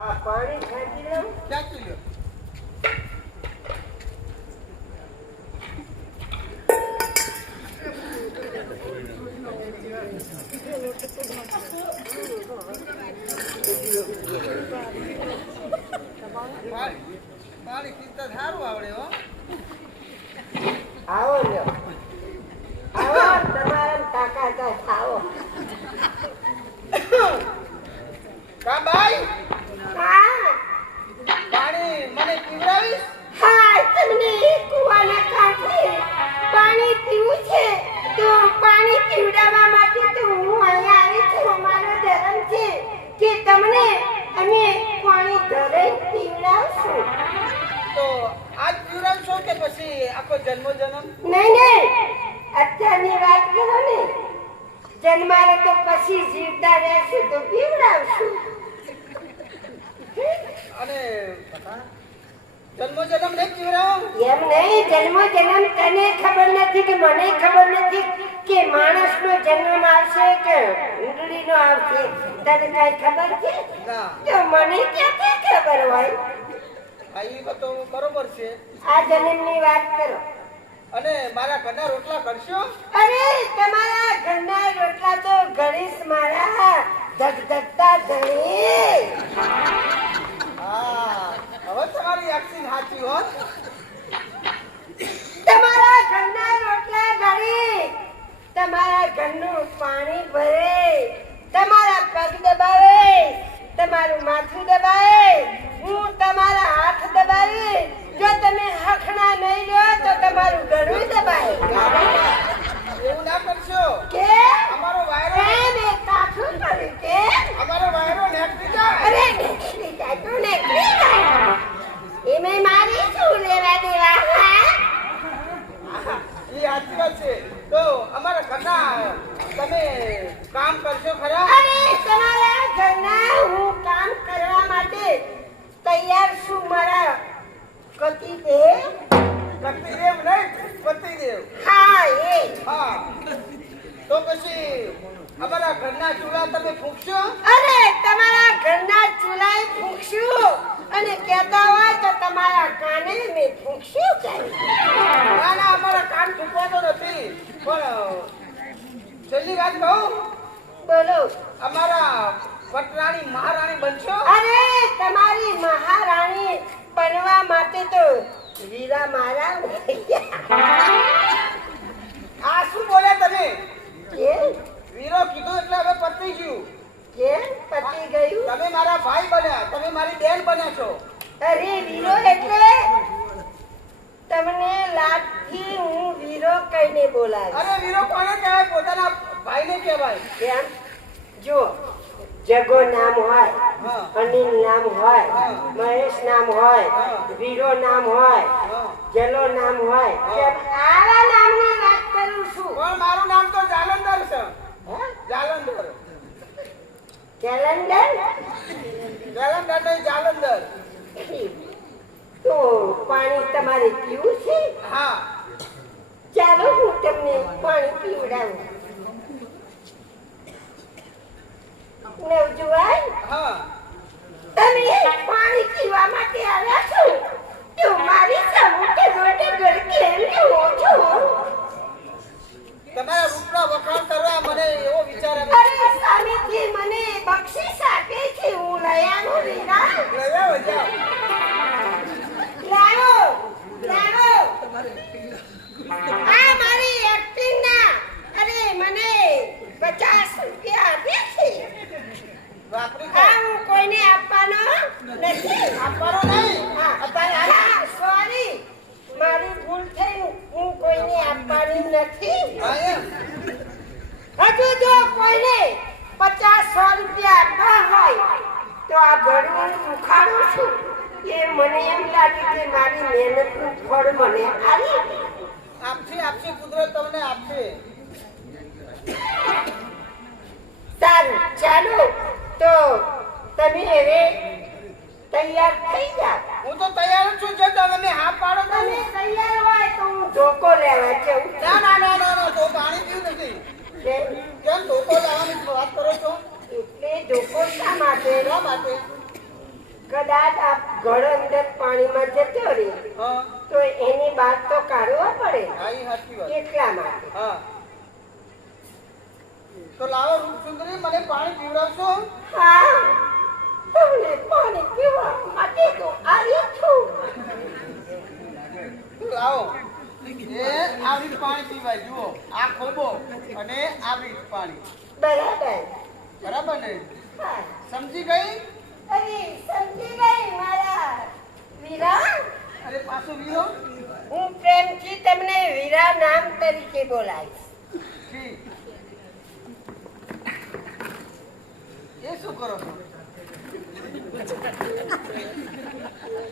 પાણી ખેંચી લઉં. ખેંચી લ્યો. પાણી પીતા સારું આવડે હો. આવો લ્યો, આવો તમારા તાકાત આવો. કા ભાઈ હા પાણી મને પીવડાવીશ? હા, તમને કુવાના કાંઠે પાણી પીવું છે તો પાણી પીવડાવવા માટે તો હું અહીંયા આવી છું. અમારો ધર્મ છે કે તમને અમે પાણી ધરે પીવડાવશું. તો આજ પીવડાવશો કે પછી આખો જન્મ? નહીં નહીં, અત્યારની વાત કરો ને. જન્મારે તો પછી જીવતા રહેશું તો પીવડાવશું. અને જન્મ નહીં પીવડાવો? એમ નહીં, જન્મ તને ખબર નથી કે મને ખબર નથી કે માણસનો જન્મ આવશે કે ઊંડળીનો આવશે? તને કઈ ખબર છે? ના. તો મને ક્યાંથી ખબર હોય? હા, એ તો બરોબર છે. આ જન્મની વાત કરો. અને મારા ઘરના રોટલા કરશો? અરે તમારા ઘરના રોટલા તો ગણીશ મારા ધગધગતા ધણી. હા, હવે તમારી એક્ટિંગ સાચી હોત. તમારા ઘરના રોટલા ગણી, તમારા ઘરનું પાણી ભરે, તમારા પગ દબાવે, તમારું માથું દબાવે, હું તમારા હાથ દબાવી. જો તમે હખણા નહીં લો તો તમારું ગળું દબાવે. એવું ના કરશો કે અમારો વાયરો મેં કાઠું કર્યું કે અમારો વાયરો નેકળી જાય. અરે નીકળી જાય તો નીકળી જાય. એમાં મારી શું લેવા દેવા? હા, એ સાચી વાત છે. તો અમારા ઘરના તમે કામ કરશો ખરા? અરે તમારા ઘરના હું કામ કરવા માટે તૈયાર છું. મારા પતિદેવ. પતિદેવ નહીં, પતિદેવ. હા, એ હા, તો પછી અમારા ઘરના ચૂલા તમે ફૂંકશો? અરે તમારા ઘરના ચૂલાએ ફૂંકશું અને કહેતા હોય તો તમારા કાને મેં ફૂંકશું. ના ના, અમારા કાન ફૂંકવાનો નથી. પણ છેલ્લી વાત કહું, બોલો. અમારા પટરાણી મહારાણી બનશો? અરે તમારી મહારાણી બનવા માટે તો વીરા મારા. આ શું બોલ્યા તમે? કે વીરો કીધું એટલે હવે પતી ગયું. કે પતી ગયું? તમે મારા ભાઈ બન્યા, તમે મારી બેન બન્યા છો. અરે વીરો એટલે તમને લાગથી હું વીરો કહીને બોલાવીશ. અરે વીરો કોને કહેવાય? પોતાના ભાઈને કહેવાય. કેમ? જો જગો નામ હોય, હા. અનિલ નામ હોય, હા. મહેશ નામ હોય, હા. વીરો નામ હોય, હા. જલો નામ હોય, હા. તેમ આવા નામની વાત કરું છું. પણ મારું નામ તો જાલંધર છે. હા? જાલંધર. કેલેન્ડર? જાલંધર નહીં, જાલંધર. તો પાણી તમારે પીવું છે? હા. ચાલો હું તમને પાણી પીવડાવું. નવજુવાન, હા. તમે પાણી પીવા માટે આવ્યા છો તો મારી સામે ડગર કેમ જુઓ છો? તમારા રૂપના વખાણ કરવા મને એવો વિચાર આવે. અરે સામેથી મને બક્ષિસ આપે છે, હું લઈ આવું વીરા. લઈ આવો, જાઓ. લાવો લાવો. આ મારી એક્ટિંગ ના. અરે મને 50 રૂપિયા આપ્યા છે. વાપરી આ હું કોઈને આપવાનો નથી. આપવાનો નહીં. અત્યારે સોરી, મારી ભૂલ થઈ. હું કોઈને આપવાની નથી. હા, એમ. હજુ જો કોઈને 50-100 રૂપિયા આપવા હોય તો આ ઘડું હું ઉખાડું છું. એ મને એમ લાગે કે મારી મહેનતનું ફળ મને આવી. આપશે કુદરત તમને આપશે. સારું, ચાલો તો તમે હવે તૈયાર થઈ જાઓ. હું તો તૈયાર જ છું. જો તમે હા પાડો તો તમે તૈયાર હોય તો હું ધોકો લેવા જાઉં. ના ના ના ના ના, તો પાણી પીવું નથી. કેમ? કેમ ધોકો લાવવાની વાત કરો છો? એટલે ધોકો શા માટે? શા માટે? કદાચ આ ઘડો અંદર પાણીમાં જતો રહે હા તો એની બાદ તો કાઢવા પડે હા ઈ સાચી વાત એટલા માટે હા તો લાવો રૂપસુંદરી મને પાણી પીવડાવશો હા તમને પાણી પીવા માટે તો આવી છું લાવો એ આવી પાણી પીવાય જુઓ આ ખોબો અને આવી પાણી બરાબર બરાબર ને હા સમજી ગઈ અરે સમજી ગઈ મારા વીરા અરે પાછો વીરો હું પ્રેમથી તમને વીરા નામ તરીકે બોલાવીશ ઠીક એ શું કરો છો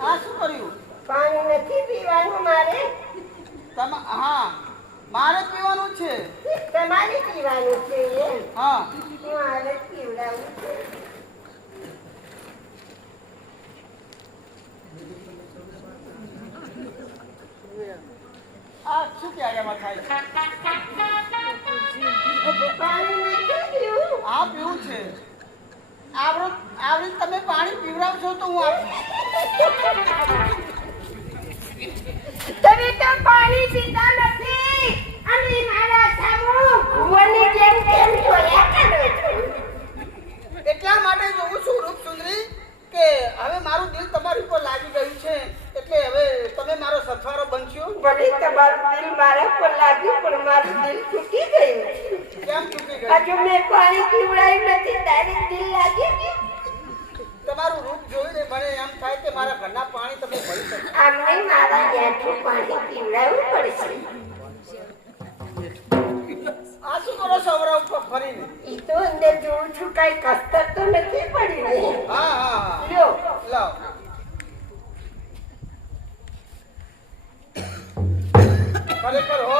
આ શું કર્યું પાણી નથી પીવાનું મારે હા મારે પીવાનું છે તમારે પીવાનું છે એમ હા મારે પીવડાવવું છે આ શું ક્યારેમાં થાય છે પાણી નથી પીવું આ પીવું છે આવડી તમે પાણી પીવડાવશો તો હું તમે તો પાણી પીતા નથી અને મારા સામુ ભુવનની જેમ કેમ જોયા કરો છો એટલા માટે જોઉં છું રૂપસુંદરી કે હવે મારું દિલ તમારી ઉપર લાગી ગયું છે એટલે હવે તમે મારો સથવારો બનશો ભલે તમારું દિલ મારા પર લાગ્યું પણ મારું દિલ તૂટી ગયું કેમ ચૂકી ગયું હજુ મેં પાણી પીવડાવ્યું નથી તારે દિલ લાગી ગયું તમારું રૂપ જોઈને મને એમ થાય કે મારા ઘરના પાણી તમે ભરી શકો આમને મારા જ્યાંથી પાણી પીવડાવવું પડશે આ શું કરો છો અવરા ઉપર ફરીને ઈ તો અંદર જોઉં છું કઈ કસ્તર તો નથી પડી રહી હા હા હા લ્યો લાવ ખરેખર હો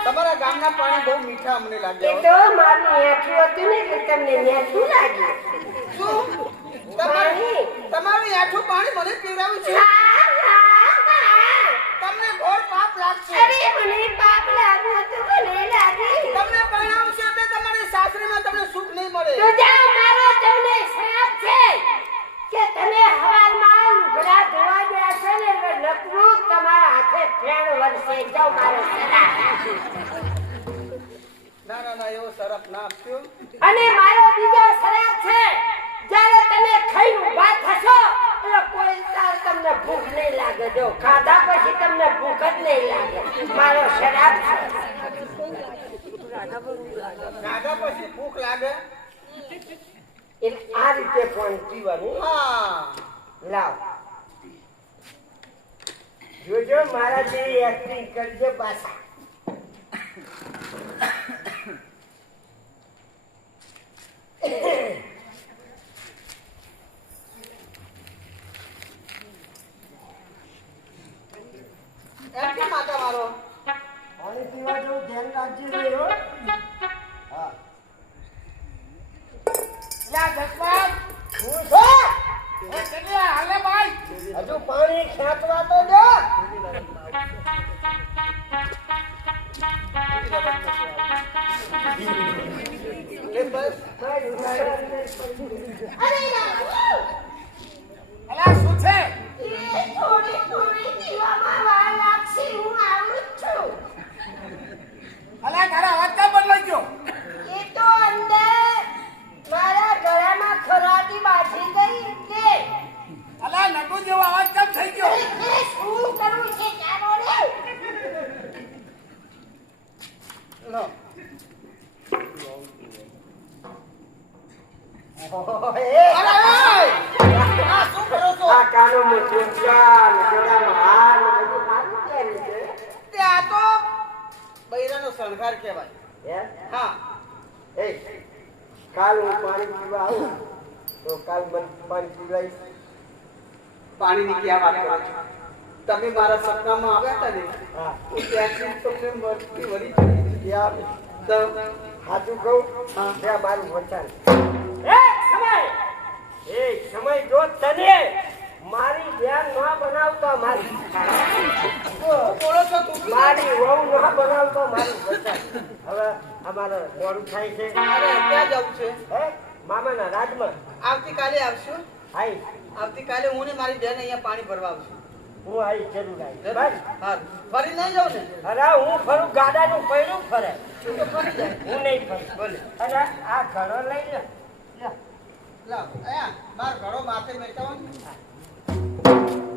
તમારા ગામના પાણી બહુ મીઠા અમને એ લાગ્યા તો મારું ન્યાઠું હતું ને એટલે તમને ન્યાઠું લાગ્યું શું તમારું યાઠું પાણી મને પીવડાવ્યું છે હા, હા, હા. તમને ઘોર પાપ લાગશે અરે મને પાપ લાગ્યું હતું મને લાગી તમને પરિણામ છે એટલે તમારી સાસરીમાં તમને સુખ નહીં મળે તો જાઓ મારો તમને શ્રાપ છે કે તમે હવારમાં લુગડા ધોવા ગયા છે ને એટલે નકરું તમારા હાથે ફેણ વરસે જાઓ મારો શ્રાપ ના ના ના એવો સરફ ના આપજો અને મારો બીજો શ્રાપ છે જ્યારે તમે ખાઈને ઊભા થશો એટલે કોઈ તાર તમને ભૂખ નહીં લાગે જો ખાધા પછી તમને ભૂખ જ નહીં લાગે મારો શ્રાપ છે ખાધા પછી ભૂખ લાગે એટલે આ રીતે પાણી પીવાનું હા લાવ જોજો મારા જેવી એક્ટિંગ કરજો પાછા એમ કેમ માતા મારો પાણી પીવા જવું ધ્યાન રાખજો રે હો હા લા જસપાલ હું છો એ કન્યા હાલે ભાઈ હજુ પાણી ખેંચવા તો દો એ બસ અરે અલા શું છે થોડી થોડી પીવામાં વાર લાગશે હું આવું જ છું અલા તારા અવાજ કેમ બદલાઈ ગયો એ તો અંદર મારા ગળામાં ખરાટી બાજી ગઈ એટલે અલા નટુ જેવો અવાજ કેમ થઈ ગયો એ શું કરું છે જાણો રે લો ઓય અલા આ શું કરો છો આ કાનો મુચુંચાન ગળામાં હાર બધું મારું કેમ છે તે આ તો બૈરાનો શણગાર કહેવાય હે હા એ કાલ હું પાણી પીવા આવું તો કાલ મને પાણી પીવડાવીશ પાણીની ક્યાં વાત કરો છો તમે મારા સપનામાં આવ્યા હતા ને હા હું ત્યાંથી તમને મરતી વળી ચડી યાર તો સાચું કહું ત્યાં મારું વચન સમય જો તને મારી ધ્યાન ન બનાવતો મારી બોલો છો તું મારી વહુ ન બનાવતો મારું વચન હવે અમારે મોડું થાય છે અરે ક્યાં જવું છે હે મામાના રાજમાં આવતીકાલે આવશું આઈ આવતીકાલે હું ને મારી બેન અહીંયા પાણી ભરવા આવશું. હું આઈ જરૂર આઈ બસ. હા, ફરી નહીં જાઉં ને? અરે હું ફરું ગાડાનું પૈડું ફરે તું તો ફરી જાય. હું નહીં ફરું. ભલે. અને આ ઘડો લઈ લે લે. લાવ, અહીંયા મારો ઘડો માથે બેઠા હોય ને.